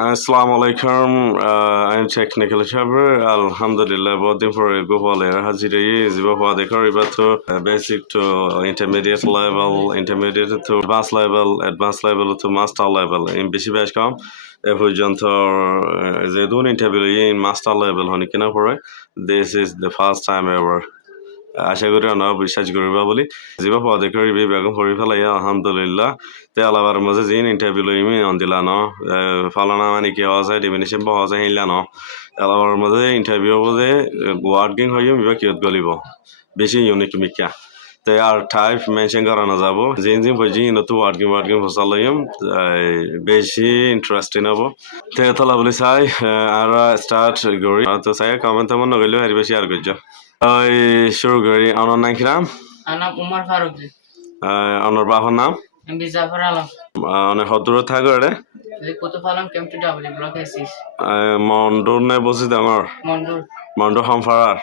Assalamu alaikum. I'm technical Shaber. Alhamdulillah, बहुत दिन पर go वाले हाजिर है जिबा हुआ देखो रिबा तो basic to intermediate level, intermediate to advanced level to master level. In বেশি বেশ কম এ পর্যন্ত যে দুন interview in master level হনি কিনা পড়ে this is the first time ever. আশা করি অনার বিশ্বাস করিবা বলি যিবা পদে করিবি বেগম পড়ি ফেলাই আলহামদুলিল্লাহ তে আলাবার মাঝে জিন ইন্টারভিউ লইমি অন দিলা ন ফালানা মানে কি হওয়া ডিফিনিশন হওয়া যায় হিলা ন আলাবার মাঝে ইন্টারভিউ বলে ওয়ার্কিং হইম বিবা কিয়ত গলিব বেশি ইউনিক মিকা তে আর টাইপ মেনশন করানো যাব জিন জিন বুঝি নতু ওয়ার্কিং ফসল লইম বেশি ইন্টারেস্টিং হবো তে তলা বলি চাই আর স্টার্ট করি তো চাই কমেন্ট মন নগলিও আর বেশি আর গজ্জা শুরু করি আমার নাম কি নাম নাম উমর ফারুক জি আমার বাবার নাম এমবি জাফর আলম অনেক হদূরে থাকো রে কুতুব আলম কেমটি ডাবলি ব্লক এসিস মন্ডুর নে বসি ডাঙর মন্ডুর হামফারার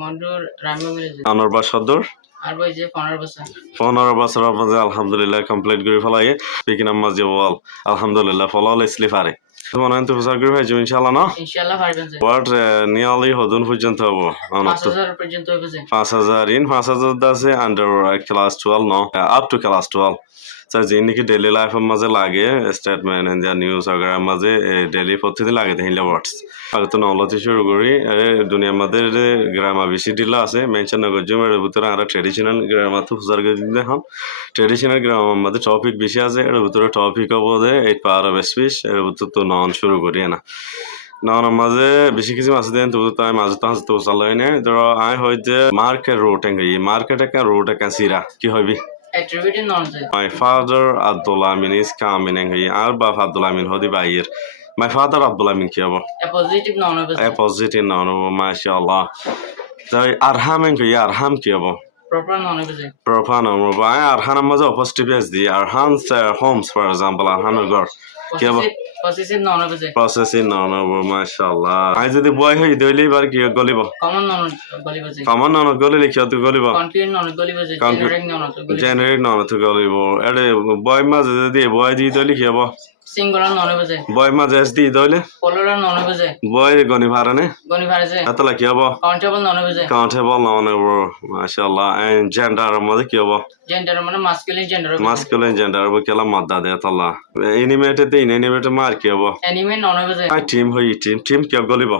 মন্ডুর রামি ভিলেজ আমার বা সদর আর বই যে 15 বছর 15 বছর মাঝে আলহামদুলিল্লাহ কমপ্লিট করে ফেলাই স্পিকিং আম মাঝে বল আলহামদুলিল্লাহ ফলাল স্লিপারে মনে হয় তো প্রচার করে ভাইছো ইনশাআল্লাহ না ইনশাআল্লাহ পারবেন স্যার ওয়াট নিয়ারলি হদুন পর্যন্ত হবো 5000 পর্যন্ত হবে স্যার 5000 ইন 5000 দাসে আন্ডার ক্লাস 12 নো আপ টু ক্লাস 12 স্যার যিনি ডেইলি লাইফের মাঝে লাগে স্টেটমেন্ট ইন্ডিয়া নিউজ वगैरह মাঝে ডেইলি প্রতিদিন লাগে দেখিলে ওয়ার্ডস আর তো নলেজ শুরু করি দুনিয়ার মধ্যে গ্রামার বেশি দিলা আছে মেনশন না করছি এর ভিতরে আর ট্রেডিশনাল গ্রামার তো বুঝার গদি দেখাম ট্রেডিশনাল গ্রামার মধ্যে টপিক বেশি আছে এর ভিতরে টপিক হবো যে এই পার অফ স্পিচ এর ভিতরে তো নন শুরু করি না নন মাঝে বেশি কিছু আছে দেন তো তাই মাঝে তো হাসতে চালাই না ধরো আই হইতে মার্কেট রোড এঙ্গি মার্কেট একটা রোড একটা সিরা কি হইবি attributed knowledge My father Abdul Amin is coming and he Arbaf Abdul Amin hodi bayir. My father Abdul Amin ki abo. a positive knowledge A positive noun mashallah. So Arham and ki Arham ki abo. proper knowledge Proper noun by Arhan maza positive as the Arhan's homes for example Arhan gor. Ki abo. possessive knowledge Processing noun mashallah. I যদি boy হই দইলেই বার কি গলিব common knowledge গলিব common noun গলিলে কি তো গলিব concrete knowledge গলিব generic knowledge গলিব generic noun তো গলিব এডে boy মাঝে যদি boy দি দইলে কি হবো singular knowledge boy মাঝে এস দি দইলে plural knowledge boy গনি ভারানে গনি ভারজে এতলা কি হবো countable knowledge countable noun বড় মাশাআল্লাহ and gender মধ্যে কি হবো gender মানে masculine gender বো কেলা মাদা দে এতলা animated মার কি হবো anime knowledge team হই team কি গলিব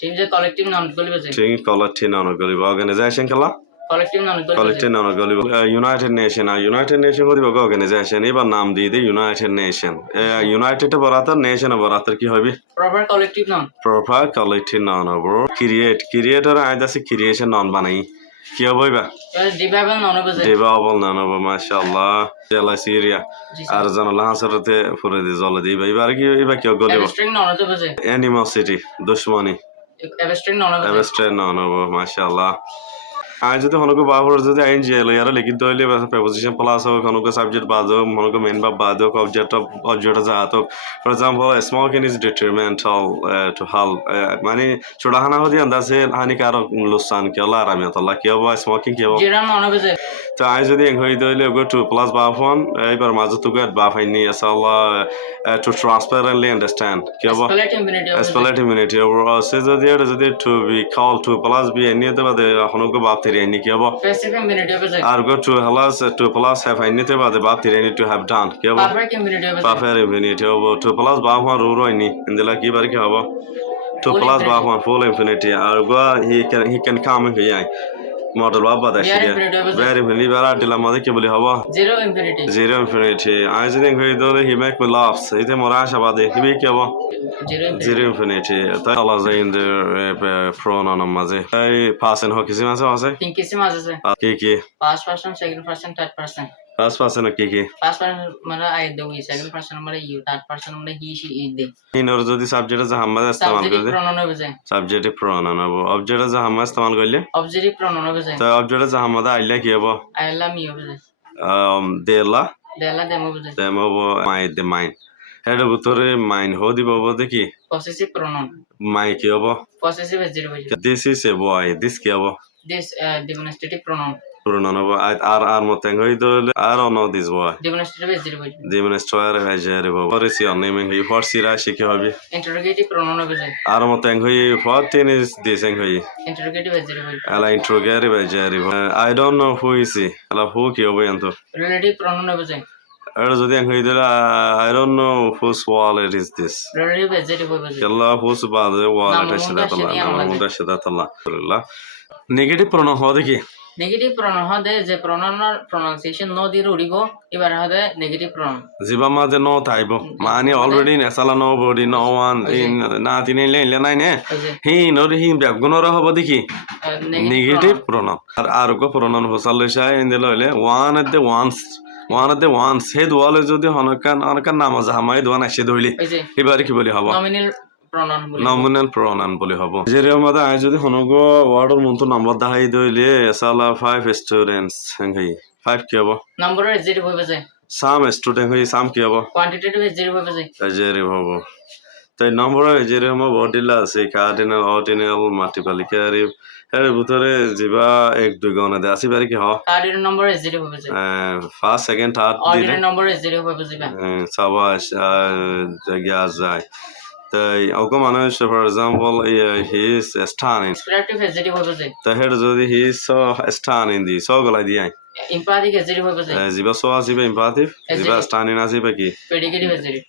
team যে collective knowledge গলিব team collective noun গলিব organization কেলা collective knowledge collective noun গলিব united nation হদিব organization এবার নাম দিয়ে দে united nation united বরাতর nation বরাতর কি হইবি proper collective noun proper collective noun বড় creator আইদাসি creation noun বানাই কি হইবা ডিভাইবল নাম হবো মাশাআল্লাহ জেলা সিরিয়া আর জানালা হাসরতে ফুরে দি জল দি এবার কি এবার কি গলিব অ্যানিমোসিটি দুশমনি abstract noun হবো মাশাআল্লাহ আই যদি হনকো বাবর যদি আইন জেল ইয়ার লিখিত দইলে preposition plus হোক হনকো সাবজেক্ট বাদ হোক হনকো মেইন বা বাদ হোক অবজেক্ট জাত হোক for example smoking is detrimental to health মানে ছোড়াহানা হদি আন্দাজে হানিকারক লুসান কি আল্লাহ রামিয়াত আল্লাহ কি হবো স্মোকিং কি হবো জিরাম নাম হবে তো আই যদি হই দইলে গো 2 plus বা ফোন এবার মাঝে তো গেট বা ফাইনি আল্লাহ to transparently understand কি হবো expletive minute ওর সে যদি to be called 2 plus be any তো বাদে হনকো বা তিরেনি কি হবো specific minute হবে আর গো 2 plus have এনি তো বাদে বা তিরেনি to have done কি হবো perfect minute হবো 2 plus বা ফোন রুরো এনি ইনদিলা কি বার কি হবো 2 plus বা ফোন full infinity আর গো he can come here model বাবা দেখি very very দিলা মাঝে কি বলি হবো zero infinity আই যদি হই দলে he make me laugh এতে মোরা আশাবাদী কি হবো zero infinity তাই আল্লাহ যাইন দে pronoun মাঝে এই পার্সন হোক কিছু মাঝে আছে তিন কিসিম আছে কি first person second person third person first person কি first person মানে I do second person মানে you third person মানে he she it they ইনর যদি সাবজেক্ট যা আমরা ইস্তেমাল করি pronoun হবে সাবজেক্টিভ pronoun হবে অবজেক্ট যা আমরা ইস্তেমাল করলে objective pronoun হবে তো অবজেক্ট যা আমরা আইলা কি হবে আইলা মি হবে দেলা dem হবে মাই দে মাইন এর ভিতরে মাইন হদিব বলতে কি possessive pronoun মাই কি হবে possessive adjective this is a boy this কি হবে this demonstrative pronoun পুরনো নব আর মতেন হই দলে আর অন দিস বয় demonstrative adjective হইবে demonstrar ejeri bo orisi onnemen hi forsira shiki hobi interrogative pronoun হইবে আর মতেন হই fortin is disen hoi interrogative adjective হইবে ala interrogatory ejeri I don't know who is he ala who ki hobe ento relative pronoun হইবে আর যদি হই দলে I don't know whose wallet is this relative adjective হইবে yalla whose bade wallet নাম ashada Munda talla shadi নাম আমাদের। Munda shada talla alhamdulillah negative pronoun হদে কি নেগেটিভ প্রনাউন হদে যে প্রনাউনের প্রনাউন্সিয়েশন ন দিয়ে উড়িব এবার হদে নেগেটিভ প্রনাউন জিবা মাঝে ন থাইব মানে অলরেডি নেসালা ন বডি ন ওয়ান না তিনে লে নাই নে ওই যে হি ব্যাগুণর হব দেখি নেগেটিভ প্রোনাউন আর গো প্রোনাউন হোসাল শাই ইনদে লইলে ওয়ান অফ দ্য ওয়ান্স হে দোয়ালে যদি অনকান নামাজ হামাই দোয়ান আসে দইলে ওই যে এবারে কি বলি হব নমিনাল প্রনাউন বলি নমিনাল প্রোনাউন বলি হব যেরে মাদা আই যদি হনগো ওয়ার্ডর মন্ত নাম্বার দাহাই দইলে এসালা 5 স্টুডেন্টস হই 5 কি হব নম্বরের adjective হইবে যে সাম স্টুডেন্ট হই সাম কি হব কোয়ান্টিটেটিভ adjective হইবে যে যেরে হব তাই নম্বর যেরে হম বডিলা আছে কার্ডিনাল অর্ডিনাল মাল্টিপ্লিকেটিভ এর ভিতরে যিবা 1 2 গণে দে আসি পারি কি হ কার্ডিনাল নম্বরের adjective হইবে যে ফার্স্ট সেকেন্ড থার্ড দিলে অর্ডিনাল নম্বরের adjective হইবে যে সাবাস জায়গা যায় তাই ওকে মানুষ for example he is stunning descriptive adjective হইবে যে তা হেড যদি he is stunning the so গলাই দি empathic adjective হইবে যে যিবা সো আসিবে ইম্পারেটিভ যিবা স্টানিং আসিবে কি predicative adjective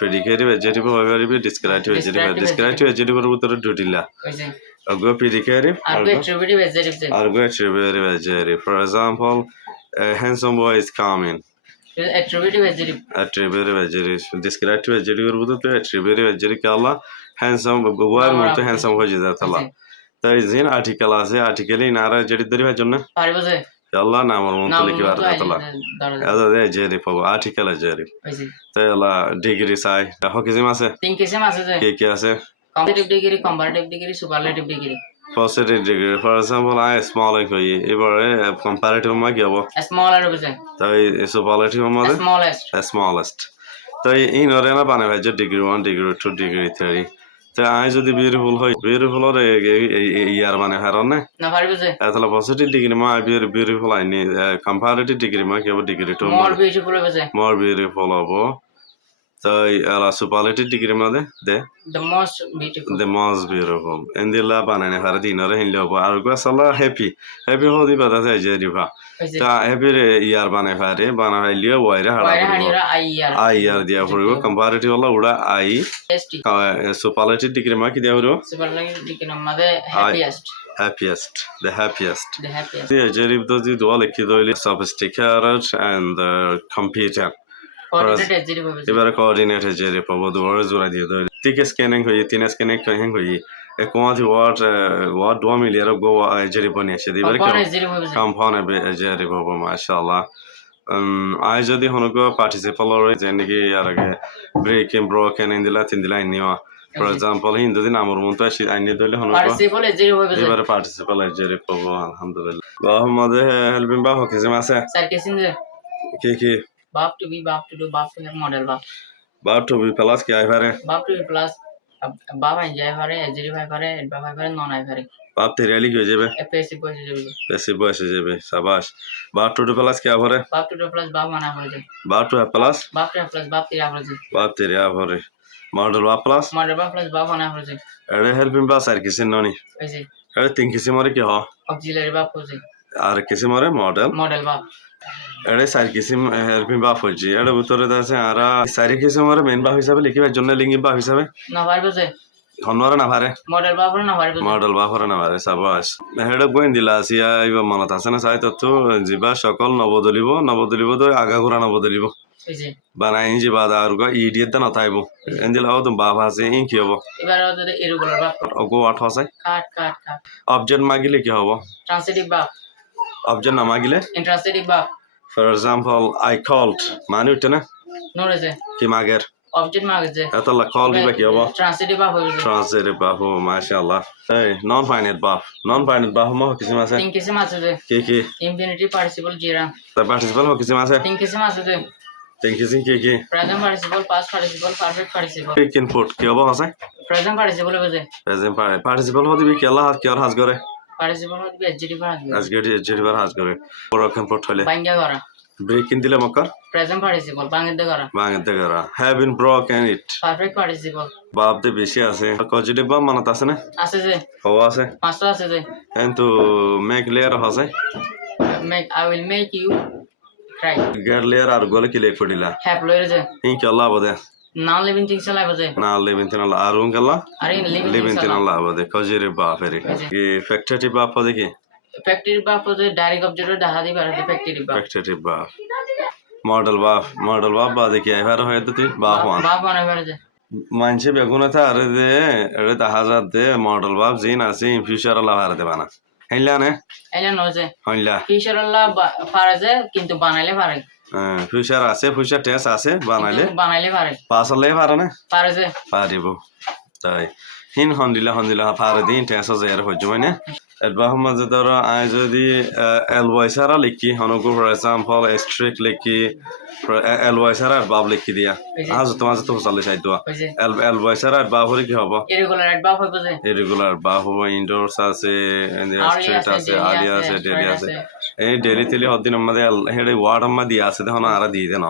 প্রেডিকেটিভ এডজেক্টিভ হইবে পারিবি ডেসক্রিপটিভ এডজেক্টিভ ডেসক্রিপটিভ এডজেক্টিভের ভিতরে দুটিলা ওই যে আগে প্রেডিকেটিভ আরগো attributive adjective যে আরগো attributive adjective for example a handsome boy is coming attributive adjective attributive adjective descriptive adjective এর ভিতরে attributive adjective কি আল্লাহ handsome boy মতো handsome হয়ে যায় তাহলে তাই জিন আর্টিকেল আছে আর্টিকেলে নারা যেটি ধরি হয় জন্য পারিব যে আল্লাহ নামের মতো লিখি বার তাহলে দাঁড়া এদা adjective পাবো আর্টিকেল adjective ওই যে তাই আল্লাহ ডিগ্রি চাই হকিজিম আছে তিন কিসিম আছে যে কি আছে comparative degree comparative degree superlative degree positive degree for example I small হই এবারে comparative মা কি হবো স্মলার হবে যে তাই superlative মধ্যে স্মলেস্ট smallest তাই ইন ওরে না বানাই হয় যে ডিগ্রি 1 ডিগ্রি 2 ডিগ্রি 3 তাই আই যদি বিউটিফুল হই বিউটিফুল এর ইয়ার মানে হারন না না পারিব যে তাহলে পজিটিভ ডিগ্রি মা বিউটিফুল আইনি comparative ডিগ্রি মা কি হবে ডিগ্রি 2 মোর বিউটিফুল হবে যে more beautiful হবো তাই আলা superlative ডিগ্রি মধ্যে দে the most beautiful the most beautiful endilla banane har dinore hinle hobo ar go sala happy hodi bada jay je riba ওই যে ta happy re yar banane fare bana hailiyo waire বাইরে hara হাড়িরা আইয়ার I yar dia poribo comparative hola uda I tasty superlative degree ma ki dia poribo superlative degree আমাদের happiest the happiest the happiest the jerib do di do lekhi doile sophisticated and computer quantitative adjective হবে যে এবারে coordinator জেরে পাবো দুবার জোড়া দিয়ে দেয় ঠিক স্ক্যানিং হই তিন স্ক্যানিং কহেন হই এ কোয়াতি ওয়াট 2 মিলিয়ন গো জেরে বনি আছে এবারে কম্পাউন্ড adjective হবে যে কম্পাউন্ড জেরে পাবো মাশাআল্লাহ আই যদি হনগো পার্টিসিপল রয় যেনকি আর আগে ব্রেকিং ব্রোকেন ইনদিলা তিনদিলা নিওয়া ফর এক্সাম্পল হিন্দু দিন আমর মন্ত আসি আইনি দলে হনগো পার্টিসিপল adjective হবে যে এবারে পার্টিসিপল জেরে পাবো আলহামদুলিল্লাহ বাহমাদে হেল্পিং বা হকিজম আছে স্যার কিসিম যে কি বাপ টু বি বাপ টু ডু বাপ টু হ্যাভ মডেল বাপ বা টু বি প্লাস কি আই পারে বাপ টু বি প্লাস বাপ আই যাই পারে adjective আই পারে adverb আই পারে নন আই পারে বাপ তেরিয়ালি কি হয়ে যাবে passive বসে যাবে বেশি বয়সে যাবে সাবাস বা টু প্লাস কি আভরে বাপ টু ডু প্লাস বাপ মানা পড়ে যায় বা টু প্লাস বাপ টু প্লাস বাপ তিরা পড়ে যায় বাপ তেরি আভরে মডেল বা প্লাস মডেল বাপ প্লাস বাপ মানা পড়ে যায় এড়ে হেল্পিং বা সার কিছু ননি ওই যে এড়ে তিন কিছু মরে কি হ অক্সিলারি বাপ পড়ে আর কিছু মরে মডেল মডেল বাপ এড়ে সার কিছু হেল্পিং বা ফজি এড়ে ভিতরে আছে আর সার কিছু মরে মেন বা হিসাবে লিখিবার জন্য লিঙ্গি বা হিসাবে না পারবে যে হনরে না পারে মডেল বাপ না পারবে মডেল বা পরে না পারে সাবাস হেডে গোয়েন দিলা আসিয়া ইবা মনত আছে না চাই তো যিবা সকল নবদলিব তো আগা ঘোরা নবদলিব ওই যে বানাই যিবা আর গো ইডিয়েট দা নথাইব এন্দিলাও তো বাপ আছে ইন কি হবো এবার ওদের ইরেগুলার বাপ ওগো আট আছে কাট কাট কাট অবজেক্ট মাগিলে কি হবো ট্রান্সিটিভ বাপ অবজেক্ট না মাগিলে ইন্ট্রান্সিটিভ বাপ ফর এক্সাম্পল আই কল্ড মানে উঠে না নোরে যে কি মাগের অবজেক্ট মাগে যে এতলা কল দিবা কি হবো ট্রান্সিটিভ বাপ হবে যে ট্রান্সলেট বাহু মাশাআল্লাহ এই নন ফাইনাইট বাহু মহ কিছু আছে তিন কিসিম আছে যে কি ইনফিনিটিভ পার্টিসিপল জিরা তার পার্টিসিপল কিছু আছে তিন কিসিম আছে যে থ্যাংক ইউ কি present participle past participle perfect participle পিক ইনপুট কি হবো আছে প্রেজেন্ট পার্টিসিপল হবে যে প্রেজেন্ট পার্টিসিপল হদিবি কি আল্লাহ কি আর হাজ করে participle হতে adjective আসবে আজকে যেবার হাজ করে পরক্ষণ পড়লে ভাঙ্গা করা ব্রেক ইন দিলে মক্কা present participle ভাঙ্গতে করা বাংলাতে করা have been broken it perfect participle বাপ দে বেশি আছে পজিটিভ বা মানত আছে না আছে যে ও আছে পাঁচটা আছে যে কিন্তু মেক লেয়ার আছে I will make you cry গের লেয়ার আর গলে কি লেখ পড়িলা have লয়ের যে ইন কি আল্লাহ বদে non living things লাগবে যে না লেবিন তিন আল্লাহ আর গেলা আরে living লেবিন things তিন আল্লাহ বদে কজিরে বাপ এর কি ফ্যাক্টরি বাপ দেখি factory বাপ যে ডাইরেক্ট অবজেক্ট দেখা দিবে আর factory বাপ ফ্যাক্টরি বাপ মডেল বাপ বা দেখি এবার হয়ে তুই বাপ ওয়ান বাপ বানাবে যে মানছে বেগুনে থা আরে দে এরে দেখা যাত দে মডেল বাপ জিন আছে ইন ফিউচার আল্লাহ হারে দে বানা হইলা নে এলা নয় যে হইলা ফিউচার আল্লাহ পারে যে কিন্তু বানাইলে পারে ফিউচার আছে ফিউচার টেন্স আছে বানাইলে কিন্তু বানাইলে পারে পাস হলে পারে না পারে যে পারিব তাই হিন হন্দিলা পারে দিন টেন্স আছে এর হইজ মানে এরবা মাঝে ধর আই যদি এল ওয়াইসারা লিখি হনগো ফর এক্সাম্পল স্ট্রিক লিখি এল ওয়াইসারা বাব লিখি দিয়া আজ তোমার তো চালে চাই দোয়া এল ওয়াইসারা বাব হলে কি হবে ইরেগুলার বাপ হবে যে ইরেগুলার বাব হবে ইনডোরস আছে স্ট্রিট আছে আলি আছে ডেলি আছে এই ডেলি তেলি হদিন আমাদের হেডে ওয়ার্ড আমা দিয়া আছে দেখো না আর দিয়ে দেন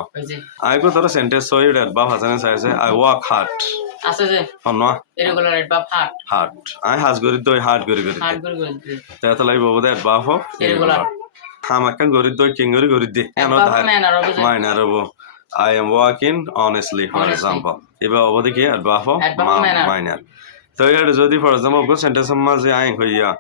আই গো তোর সেন্টেন্স সই বাব হাসানে চাইছে আই ওয়াক হার্ড আছে যে হনো ইরেগুলার বাপ হার্ড আই হাজ গরি দই হার্ড গরি তাহলে লাই বাবু দে বাব হ ইরেগুলার হামাকান গরি দই কিং গরি দে এনো মাইনার হবো I am walking honestly for example এবার অবধি কি বাব হ মাইনার তো এর যদি ফর এক্সাম্পল গো সেন্টেন্স মাঝে আই হইয়া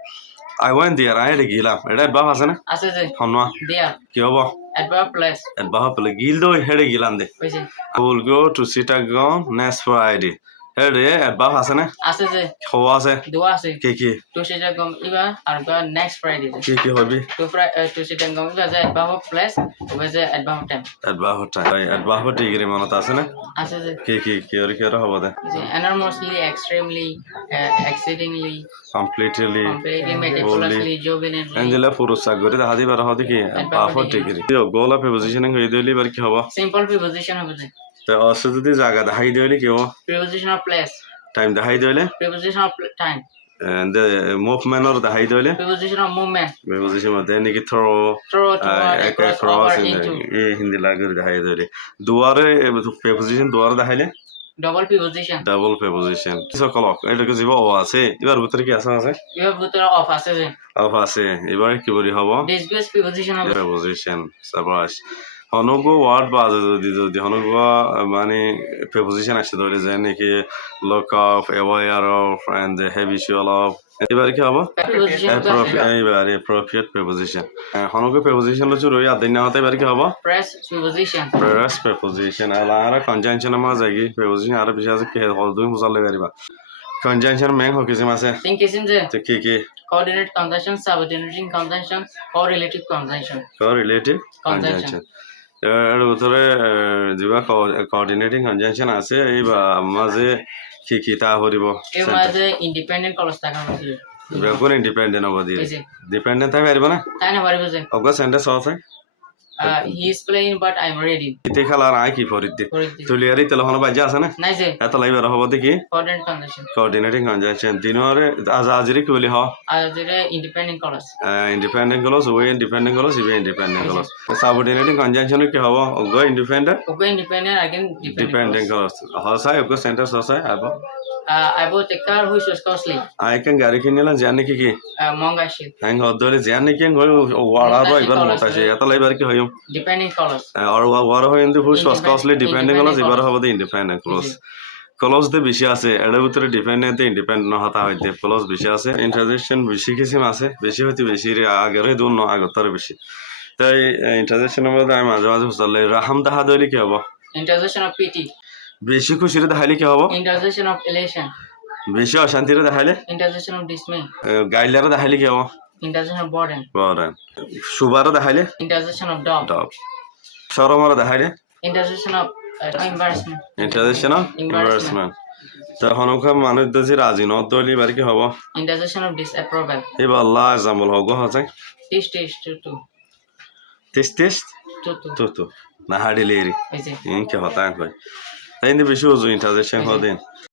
I went there I গিলাম এটা বাব আছে না আছে যে হনো দিয়া কি হবো adverb plus বাব প্লে গিল দই হেডে গিলাম দে হইছে I will go to Chittagong next Friday হেডে বাব আছে না আছে যে হওয়া আছে দোয়া আছে কি তো সেটা গম ইবা আর গো নেক্সট ফ্রাইডে কি হবি তো সেটা গম ইবা যে adverb plus ওবে যে adverb time adverb ডিগ্রি মনত আছে না আছে যে কি আর হবে দে enormously extremely exceedingly completely meticulously jubilantly এন্ডলা পুরুষ গরি দা হাদি বার হদি কি adverb ডিগ্রি গোলা প্রিপোজিশনিং হই দিলি বার কি হবে simple preposition হবে যে তো অসে যদি জায়গা দেখাই দিলি কি হবে preposition of place টাইম দেখাই দিলে preposition of time and the movement or দেখাই দিলে preposition of movement preposition মধ্যে নাকি throw across into হিন্দি লাগে দেখাই দিলে দুয়ারে preposition দুয়ারে দেখাইলে double preposition সকল এটাকে জীব ও আছে এবার ভিতরে কি আছে এবার ভিতরে অফ আছে যে অফ আছে এবার কি বলি হবো disguise preposition হবে preposition সাবাস হনগো ওয়ার্ড বা যদি হনগো মানে preposition আসে ধরে যায় নাকি look of aware of and habitual of এবার কি হবো appropriate preposition হনগো preposition লো চুরই আদিন না হতে এবার কি হবো press preposition আলারা conjunction মা যায়গি preposition আর বেশি আছে কি হল দুই মুসালে পারিবা conjunction মেন হকিসিম আছে think কিসিম যে কি coordinate conjunction subordinating conjunction correlative conjunction এর ভিতরে যেবা কোঅর্ডিনেটিং কনজাংশন আছে এই মাঝে কি তা হরিব এর মাঝে ইন্ডিপেন্ডেন্ট ক্লজ থাকা উচিত বেগুন ইন্ডিপেন্ডেন্ট হবে দিয়ে ডিপেন্ডেন্ট থাকবে পারবে না তাই না পারবে যে ওগো সেন্টেন্স আছে he is playing but I am ready ইতে খেলার আই কি ফরিতে তুলিয়ারি তেলহন বাজে আছে না নাই যে এত লাইবার হবে দেখি coordinating কনজাংশন দিনরে আজরি কি বলি হ আজরে ইন্ডিপেন্ডেন্ট ক্লজ ওয়ে ইন্ডিপেন্ডেন্ট ক্লজ ইভে ইন্ডিপেন্ডেন্ট ক্লজ সাবঅর্ডিনেটিং কনজাংশন কি হবে ওগো ইন্ডিপেন্ডেন্ট again dependent ক্লজ হসাই ওগো সেন্টেন্স হসাই আবো I bought a car which was costly. I can gari kinela janne ki Monga shit. Hang hodole janne ki ngoi wara do ibar mota she eta laibar ki hoyum depending colors or wara hoy in the which was costly depending on ibar hobe the independent clause clause de beshi আছে এর ভিতরে dependent independent না হতা হইতে clause বেশি আছে interjection বেশি কিছু আছে বেশি হইতে বেশি রে আগের দুন না আগতর বেশি তাই ইন্টারজেকশনের মধ্যে আমি মাঝে মাঝে বুঝলে রাহাম দাহা দইলে কি হবে interjection of pity বেশি খুশিরে দেখাইলে কি হবে interjection of elation বেশি অশান্তিরে দেখাইলে interjection of dismay গাইলারে দেখাইলে কি হবে interjection of burden সুবারে দেখাইলে interjection of dog শরমরে দেখাইলে interjection of embarrassment তখন ওখানে মানুষ দেশে রাজি ন দলি বার কি হবো interjection of disapproval এবার আল্লাহ এক্সাম্পল হগো হচ্ছে টেস্ট তো না হাড়ি লেরি ইনকে হতা কই তাই বেশি ওজু ইন্টারজেকশন হদিন